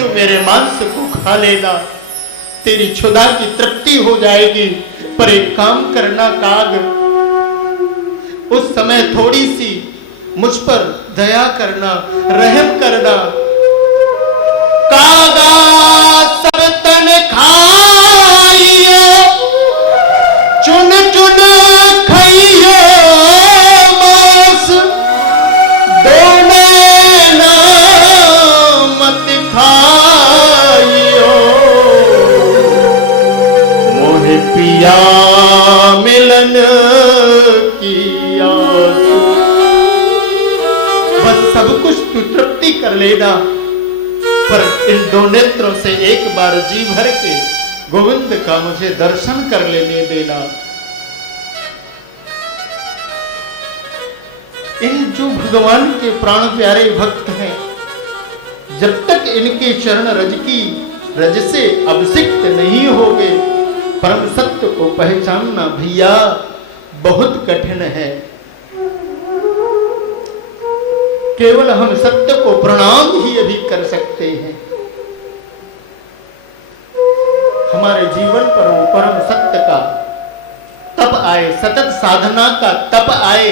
तू मेरे मांस को खा लेना, तेरी क्षुधा की तृप्ति हो जाएगी। पर एक काम करना काग, उस समय थोड़ी सी मुझ पर दया करना, रहम करना। कागा सब तन खाइयो, चुन चुन खाइयो मांस, दोने ना मत खाइयो, मोहे पिया मिलन की आस। बस सब कुछ तू तृप्ति कर लेना, पर इन दो नेत्रों से एक बार जी भर के गोविंद का मुझे दर्शन कर लेने देना। इन जो भगवान के प्राण प्यारे भक्त हैं, जब तक इनके चरण रज से अभिषिक्त नहीं होगे, परम सत्य को पहचानना भैया बहुत कठिन है। केवल हम सत्य को प्रणाम ही अभी कर सकते हैं। हमारे जीवन पर वो परम सत्य का तप आए, सतत साधना का तप आए,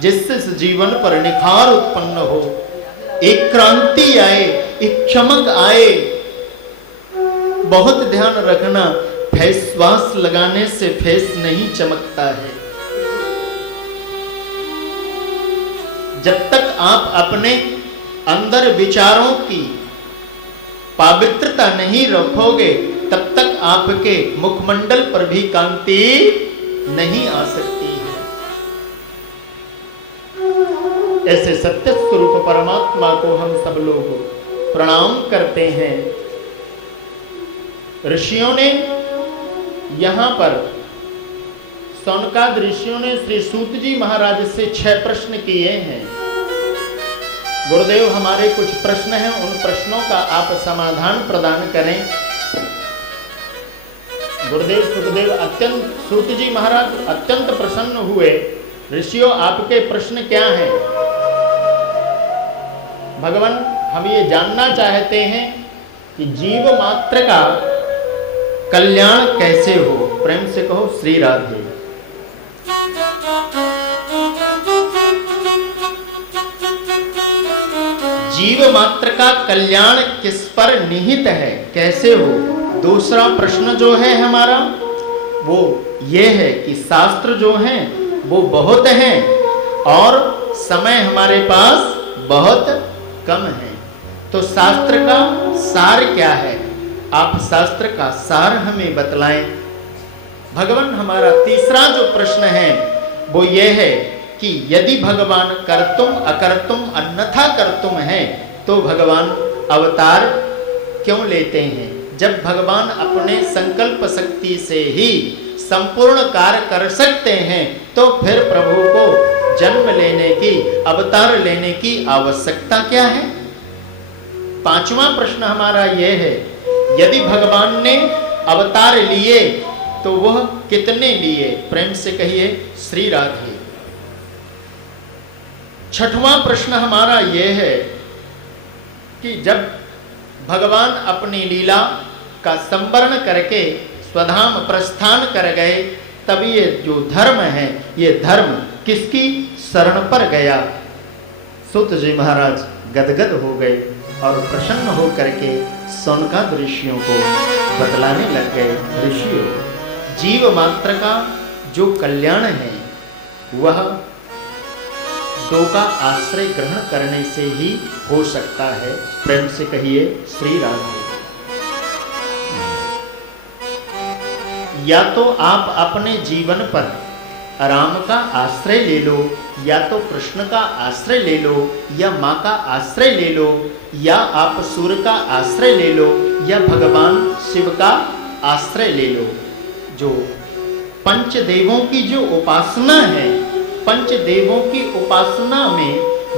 जिससे इस जीवन पर निखार उत्पन्न हो, एक क्रांति आए, एक चमक आए। बहुत ध्यान रखना, फेस वॉश लगाने से फेस नहीं चमकता है। जब तक आप अपने अंदर विचारों की पवित्रता नहीं रखोगे, तब तक आपके मुखमंडल पर भी कांति नहीं आ सकती है। ऐसे सत्य स्वरूप परमात्मा को हम सब लोग प्रणाम करते हैं। ऋषियों ने यहां पर, सौनकाद ऋषियों ने श्री सूत जी महाराज से 6 प्रश्न किए हैं। गुरुदेव, हमारे कुछ प्रश्न हैं, उन प्रश्नों का आप समाधान प्रदान करें। गुरुदेव सुखदेव सूत जी महाराज अत्यंत प्रसन्न हुए। ऋषियों, आपके प्रश्न क्या हैं? भगवान, हम ये जानना चाहते हैं कि जीव मात्र का कल्याण कैसे हो। प्रेम से कहो श्री राधे। जीव मात्र का कल्याण किस पर निहित है, कैसे हो? दूसरा प्रश्न जो है हमारा वो ये है कि शास्त्र जो हैं वो बहुत हैं और समय हमारे पास बहुत कम है, तो शास्त्र का सार क्या है? आप शास्त्र का सार हमें बतलाएं। भगवान, हमारा तीसरा जो प्रश्न है वो ये है कि यदि भगवान कर्तुम अकर्तुम अन्यथा कर्तुम है, तो भगवान अवतार क्यों लेते हैं? जब भगवान अपने संकल्प शक्ति से ही संपूर्ण कार्य कर सकते हैं, तो फिर प्रभु को जन्म लेने की, अवतार लेने की आवश्यकता क्या है? पांचवा प्रश्न हमारा यह है, यदि भगवान ने अवतार लिए तो वह कितने लिए? प्रेम से कहिए श्री राधे। छठवां प्रश्न हमारा यह है कि जब भगवान अपनी लीला का संवरण करके स्वधाम प्रस्थान कर गए, तब ये जो धर्म है, ये धर्म किसकी शरण पर गया? सूत जी महाराज गदगद हो गए और प्रसन्न हो करके सौनकाद ऋषियों को बतलाने लग गए। ऋषियों, जीव मात्र का जो कल्याण है वह दो का आश्रय ग्रहण करने से ही हो सकता है। प्रेम से कहिए श्री राधे। या तो आप अपने जीवन पर राम का आश्रय ले लो, या तो कृष्ण का आश्रय ले लो, या माँ का आश्रय ले लो, या आप सूर्य का आश्रय ले लो, या भगवान शिव का आश्रय ले लो। जो पंचदेवों की जो उपासना है, पंचदेवों की उपासना में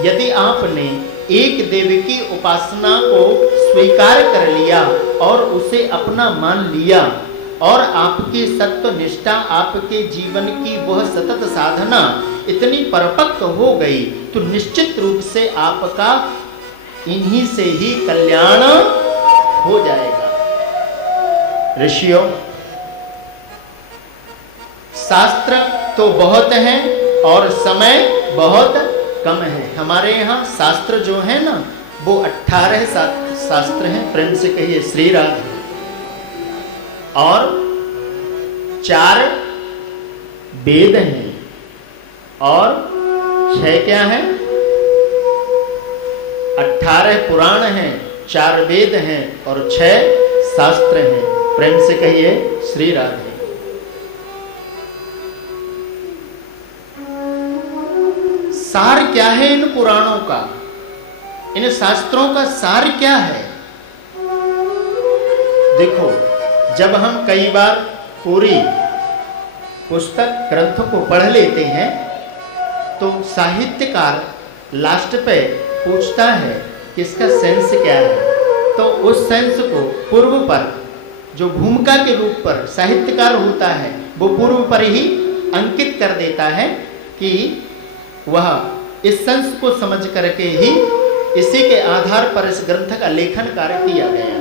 यदि आपने एक देव की उपासना को स्वीकार कर लिया और उसे अपना मान लिया, और आपकी सत्व निष्ठा, आपके जीवन की वह सतत साधना इतनी परिपक्व हो गई, तो निश्चित रूप से आपका इन्हीं से ही कल्याण हो जाएगा। ऋषियों, शास्त्र तो बहुत हैं और समय बहुत कम है। हमारे यहाँ शास्त्र जो है ना वो 18 शास्त्र हैं, प्रेम से कहिए श्री राधे। और 4 वेद हैं और 6 क्या है? 18 पुराण हैं, 4 वेद हैं और 6 शास्त्र हैं। प्रेम से कहिए श्री राधे। सार क्या है इन पुराणों का, इन शास्त्रों का सार क्या है? देखो, जब हम कई बार पूरी पुस्तक ग्रंथ को पढ़ लेते हैं तो साहित्यकार लास्ट पे पूछता है कि इसका सेंस क्या है, तो उस सेंस को पूर्व पर, जो भूमिका के रूप पर साहित्यकार होता है वो पूर्व पर ही अंकित कर देता है कि वह इस सेंस को समझ करके ही इसी के आधार पर इस ग्रंथ का लेखन कार्य किया गया है।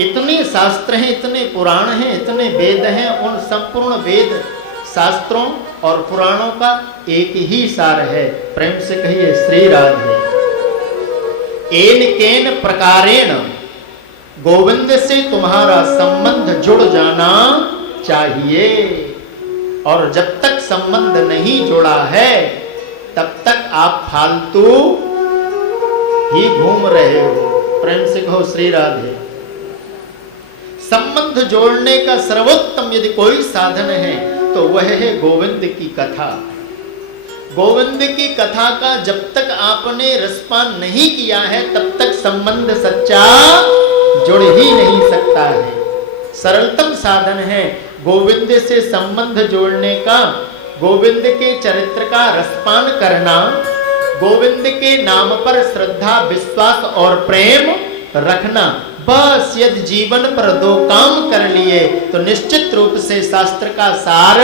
इतने शास्त्र हैं, इतने पुराण हैं, इतने वेद हैं, उन संपूर्ण वेद शास्त्रों और पुराणों का एक ही सार है। प्रेम से कहिए श्री राधे। एन केन प्रकारेण गोविंद से तुम्हारा संबंध जुड़ जाना चाहिए, और जब तक संबंध नहीं जुड़ा है तब तक आप फालतू ही घूम रहे हो। प्रेम से कहो श्री राधे। संबंध जोड़ने का सर्वोत्तम यदि कोई साधन है तो वह है गोविंद की कथा। गोविंद की कथा का जब तक आपने रसपान नहीं किया है तब तक संबंध सच्चा जुड़ ही नहीं सकता है। सरलतम साधन है गोविंद से संबंध जोड़ने का, गोविंद के चरित्र का रसपान करना, गोविंद के नाम पर श्रद्धा, विश्वास और प्रेम रखना। बस यदि जीवन पर 2 काम कर लिए तो निश्चित रूप से शास्त्र का सार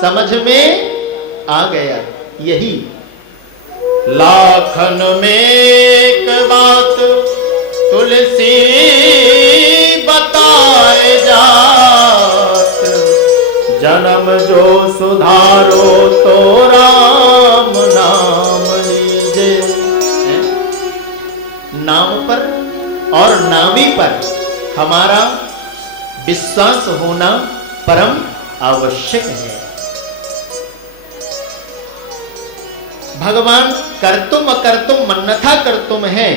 समझ में आ गया। यही लाखन में एक बात तुलसी बताए जात, जन्म जो सुधारो तो राम नाम लीजे। नाम पर और नामी पर हमारा विश्वास होना परम आवश्यक है। भगवान कर्तुम अकर्तुम मन्नथा कर्तुम है।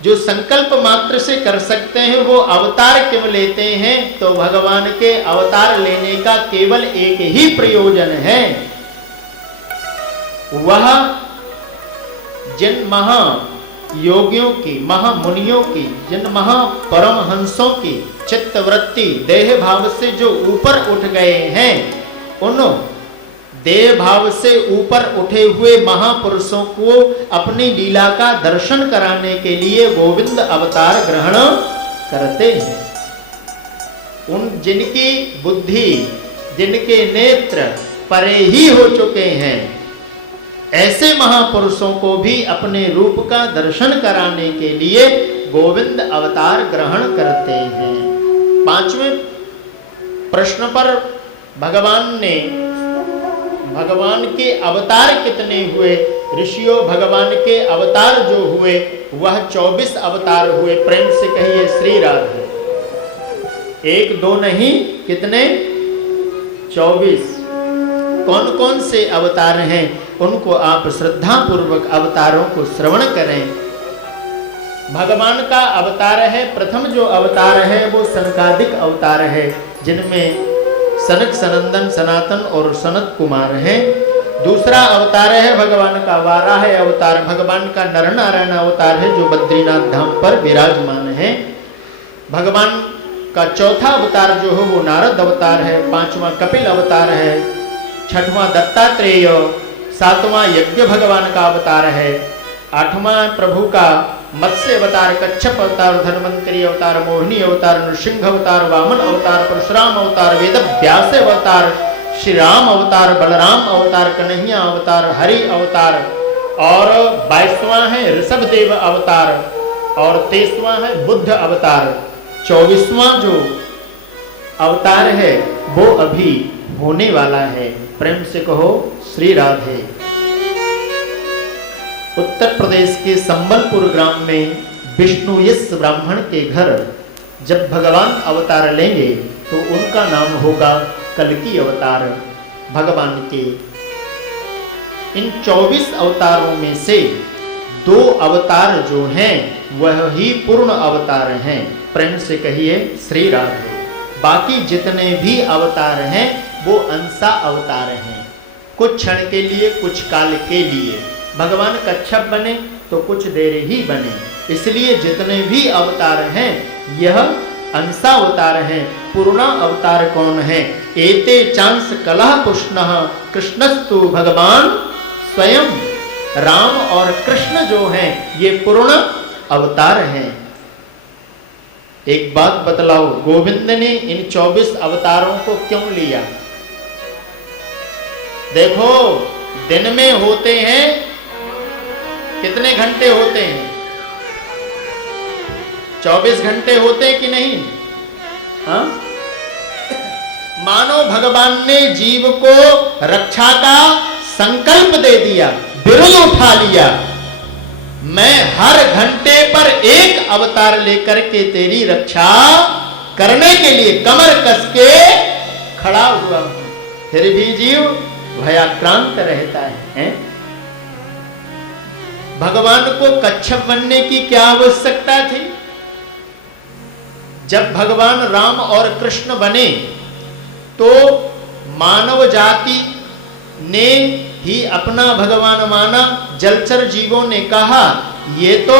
जो संकल्प मात्र से कर सकते हैं वो अवतार क्यों लेते हैं? तो भगवान के अवतार लेने का केवल एक ही प्रयोजन है, वह जिन महा योगियों की, महामुनियों की, जिन महा परमहंसों की चित्तवृत्ति देह भाव से जो ऊपर उठ गए हैं, उन देह भाव से ऊपर उठे हुए महापुरुषों को अपनी लीला का दर्शन कराने के लिए गोविंद अवतार ग्रहण करते हैं। उन जिनकी बुद्धि, जिनके नेत्र परे ही हो चुके हैं, ऐसे महापुरुषों को भी अपने रूप का दर्शन कराने के लिए गोविंद अवतार ग्रहण करते हैं। 5वें प्रश्न पर भगवान के अवतार कितने हुए? ऋषियों, भगवान के अवतार जो हुए वह 24 अवतार हुए। प्रेम से कहिए श्री राधे। 1 2 नहीं, कितने? 24। कौन कौन से अवतार हैं उनको आप श्रद्धा पूर्वक अवतारों को श्रवण करें। भगवान का अवतार है, प्रथम जो अवतार है वो सनकादिक अवतार है, जिनमें सनक, सनंदन, सनातन और सनत कुमार हैं। दूसरा अवतार है भगवान का वाराह अवतार, भगवान का नर नारायण अवतार है जो बद्रीनाथ धाम पर विराजमान है। भगवान का चौथा अवतार जो है वो नारद अवतार है। 5वां कपिल अवतार है। 6वां दत्तात्रेय, 7वां यज्ञ भगवान का अवतार है। 8वां प्रभु का मत्स्य अवतार, कच्छप अवतार, धन्वंतरी अवतार, मोहिनी अवतार, नृसिंह अवतार, वामन अवतार, परशुराम अवतार, वेद व्यास अवतार, श्री राम अवतार, बलराम अवतार, कन्हैया अवतार, हरि अवतार। और 22वां है ऋषभ देव अवतार। और 23वां है बुद्ध अवतार। 24वां जो अवतार है वो अभी होने वाला है। प्रेम से कहो श्री राधे। उत्तर प्रदेश के संबलपुर ग्राम में विष्णुयश ब्राह्मण के घर जब भगवान अवतार लेंगे तो उनका नाम होगा कल्कि अवतार भगवान के। इन 24 अवतारों में से 2 अवतार जो हैं वह ही पूर्ण अवतार हैं। प्रेम से कहिए श्री राधे। बाकी जितने भी अवतार हैं वो अंशा अवतार हैं, कुछ क्षण के लिए, कुछ काल के लिए। भगवान कच्छप बने तो कुछ देर ही बने, इसलिए जितने भी अवतार हैं यह अंशा अवतार हैं। पूर्णा अवतार कौन है? एते चांस कलह पुष्णः कृष्णस्तु भगवान स्वयं। राम और कृष्ण जो हैं ये पूर्ण अवतार हैं। एक बात बतलाओ, गोविंद ने इन 24 अवतारों को क्यों लिया? देखो, दिन में होते हैं कितने घंटे होते हैं? 24 घंटे होते हैं कि नहीं? हाँ? मानो भगवान ने जीव को रक्षा का संकल्प दे दिया, बिरुद उठा लिया। मैं हर घंटे पर एक अवतार लेकर के तेरी रक्षा करने के लिए कमर कस के खड़ा हुआ हूं। फिर भी जीव भयाक्रांत रहता है? भगवान को कच्छप बनने की क्या आवश्यकता थी? जब भगवान राम और कृष्ण बने तो मानव जाति ने ही अपना भगवान माना। जलचर जीवों ने कहा ये तो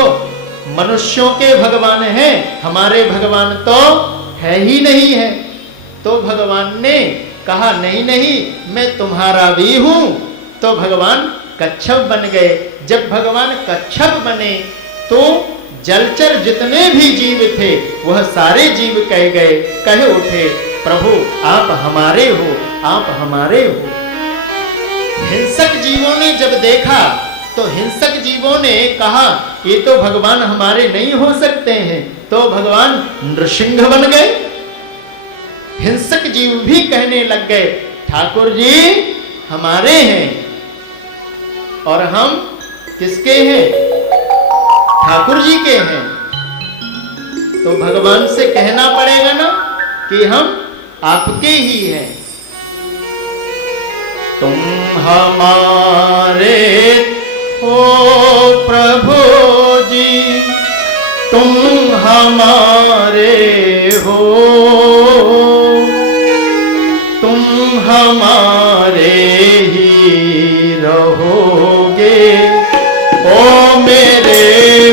मनुष्यों के भगवान हैं, हमारे भगवान तो है ही नहीं है। तो भगवान ने कहा नहीं नहीं, मैं तुम्हारा भी हूं। तो भगवान कच्छप बन गए। जब भगवान कच्छप बने तो जलचर जितने भी जीव थे वह सारे जीव कह उठे प्रभु आप हमारे हो, आप हमारे हो। हिंसक जीवों ने जब देखा तो हिंसक जीवों ने कहा ये तो भगवान हमारे नहीं हो सकते हैं। तो भगवान नृसिंह बन गए। हिंसक जीव भी कहने लग गए ठाकुर जी हमारे हैं। और हम किसके हैं? ठाकुर जी के हैं। तो भगवान से कहना पड़ेगा ना कि हम आपके ही हैं। तुम हमारे हो प्रभु जी, तुम हमारे हो, तुम हमारे ही रहोगे ओ मेरे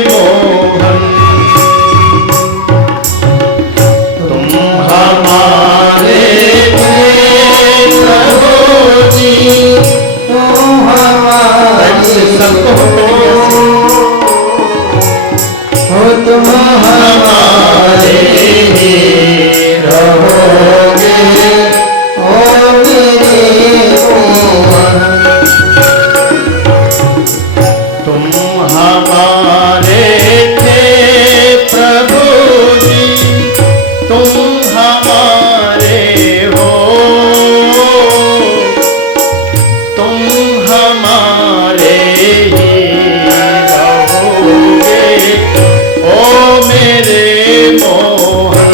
मोहन। तुम हमारे प्रभु जी, तुम हमारे हो, तुम हमारे ही रहोगे ओ मेरे मोहन। तुम हमारे थे प्रभु जी, तुम हमारे हो, तुम हमारे ही रहोगे ओ मेरे मोहन।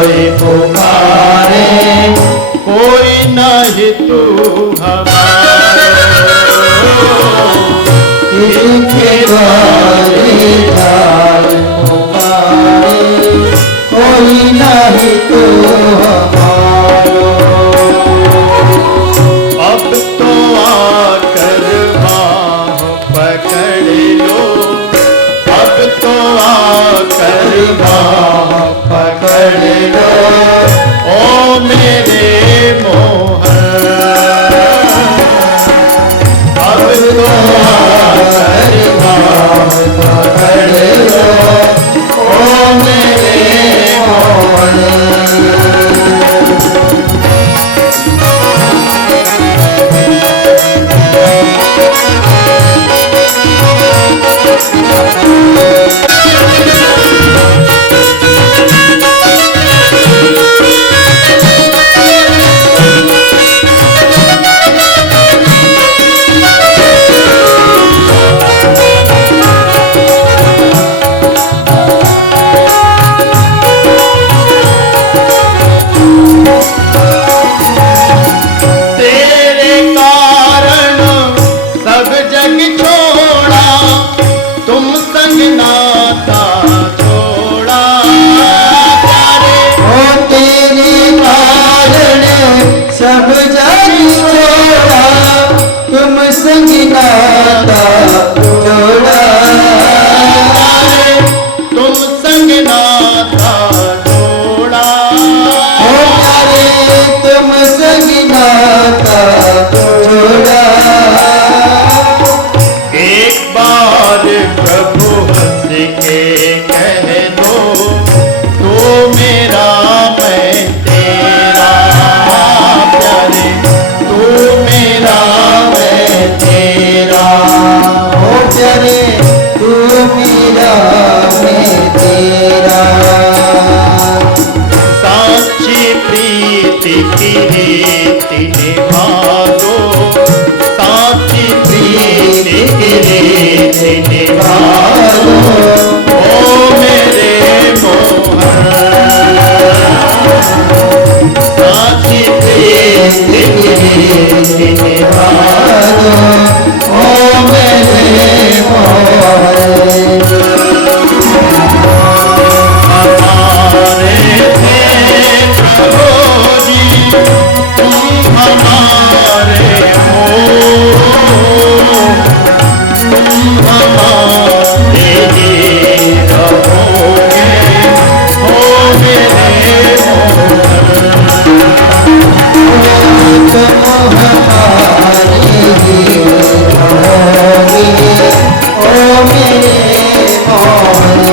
कोई पुकारे, कोई नहीं तू हमारा। किसके द्वारे जाए पुकारे, कोई नहीं तू हमारा। अब तो आकर बाह पकड़ लो, अब तो आकर बाह पकड़ लो, ओ मेरे मोहन। अब तो आकर बाह पकड़ लो, ओ मेरे मोहन। सब जग छोड़ा, तुम संग नाता जोड़ा। तुम संग नाता जोड़ा, ओ प्यारे तुम संग नाता जोड़ा। एक बार प्रभु हंस के कह दो, तू मेरा मैं तेरा। प्यारे तू मेरा मैं तेरा, ओ प्यारे तू मेरा मैं तेरा। साची प्रीति की रीति निभा दो, साची प्रीति की रीति निभा दो, ओ मेरे मोहन। साची प्रीति की रीति निभा दो, ओ मेरे मोहन। हमारे थे प्रभु जी, तुम हमारे हो, तुम हमारे ही रहोगे, हो मेरे मोहन। तुम हमारे ही रहोगे, ओ मेरे मोहन।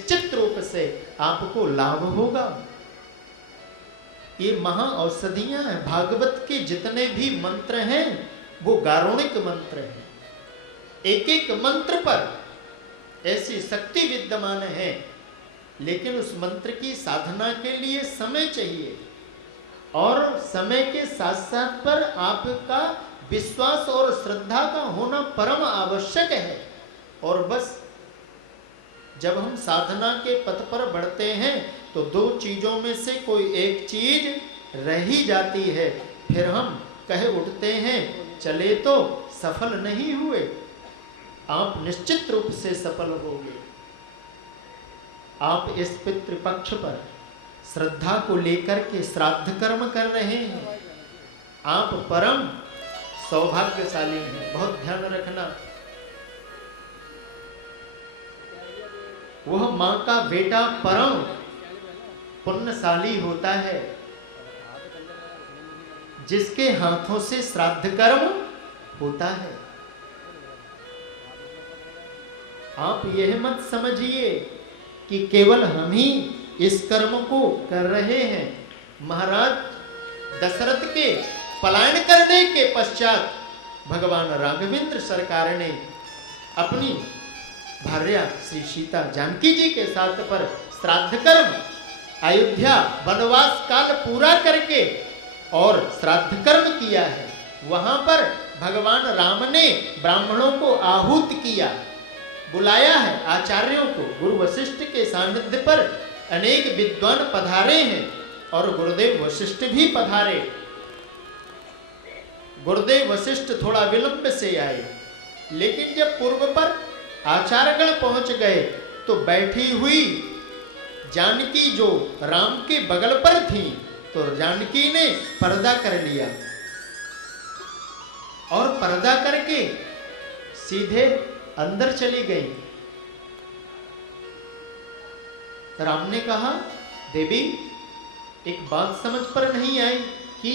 निश्चित रूप से आपको लाभ होगा। ये महा औषधियां हैं। भागवत के जितने भी मंत्र हैं वो गारुणिक मंत्र हैं। एक एक मंत्र पर ऐसी शक्ति विद्यमान है, लेकिन उस मंत्र की साधना के लिए समय चाहिए और समय के साथ साथ पर आपका विश्वास और श्रद्धा का होना परम आवश्यक है। और बस जब हम साधना के पथ पर बढ़ते हैं तो दो चीजों में से कोई एक चीज रह ही जाती है, फिर हम कहे उठते हैं चले तो सफल नहीं हुए। आप निश्चित रूप से सफल होंगे। आप इस पितृपक्ष पर श्रद्धा को लेकर के श्राद्ध कर्म कर रहे हैं, आप परम सौभाग्यशाली हैं। बहुत ध्यान रखना, वह मां का बेटा परम पुण्यशाली होता है जिसके हाथों से श्राद्ध कर्म होता है। आप यह मत समझिए कि केवल हम ही इस कर्म को कर रहे हैं। महाराज दशरथ के पलायन करने के पश्चात भगवान राघवेंद्र सरकार ने अपनी भार्या श्री सीता जानकी जी के साथ पर श्राद्ध कर्म अयोध्या वनवास काल पूरा करके और श्राद्ध कर्म किया है। वहां पर भगवान राम ने ब्राह्मणों को आहूत किया, बुलाया है आचार्यों को। गुरु वशिष्ठ के सानिध्य पर अनेक विद्वान पधारे हैं और गुरुदेव वशिष्ठ भी पधारे। गुरुदेव वशिष्ठ थोड़ा विलंब से आए, लेकिन जब पूर्व पर आचार्यगण पहुंच गए तो बैठी हुई जानकी जो राम के बगल पर थी, तो जानकी ने पर्दा कर लिया और पर्दा करके सीधे अंदर चली गई। राम ने कहा, देवी एक बात समझ पर नहीं आई कि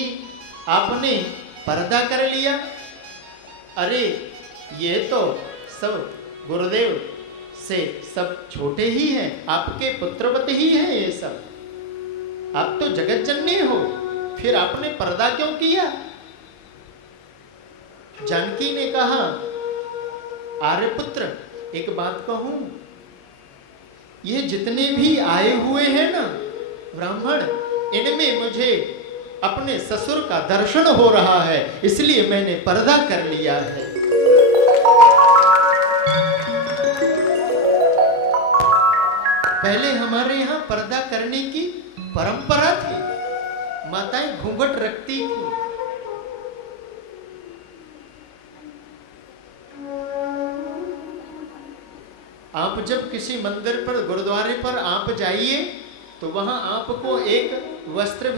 आपने पर्दा कर लिया। अरे ये तो सब गुरुदेव से सब छोटे ही हैं, आपके पुत्रवत ही हैं ये सब। आप तो जगत जननी हो, फिर आपने पर्दा क्यों किया? जानकी ने कहा, आर्यपुत्र एक बात कहूं, ये जितने भी आए हुए हैं ना ब्राह्मण, इनमें मुझे अपने ससुर का दर्शन हो रहा है, इसलिए मैंने पर्दा कर लिया है। पहले हमारे यहाँ पर्दा करने की परंपरा थी, माताएं घूंघट रखती थी। आप जब किसी मंदिर पर गुरुद्वारे पर आप जाइए तो वहां आपको एक वस्त्र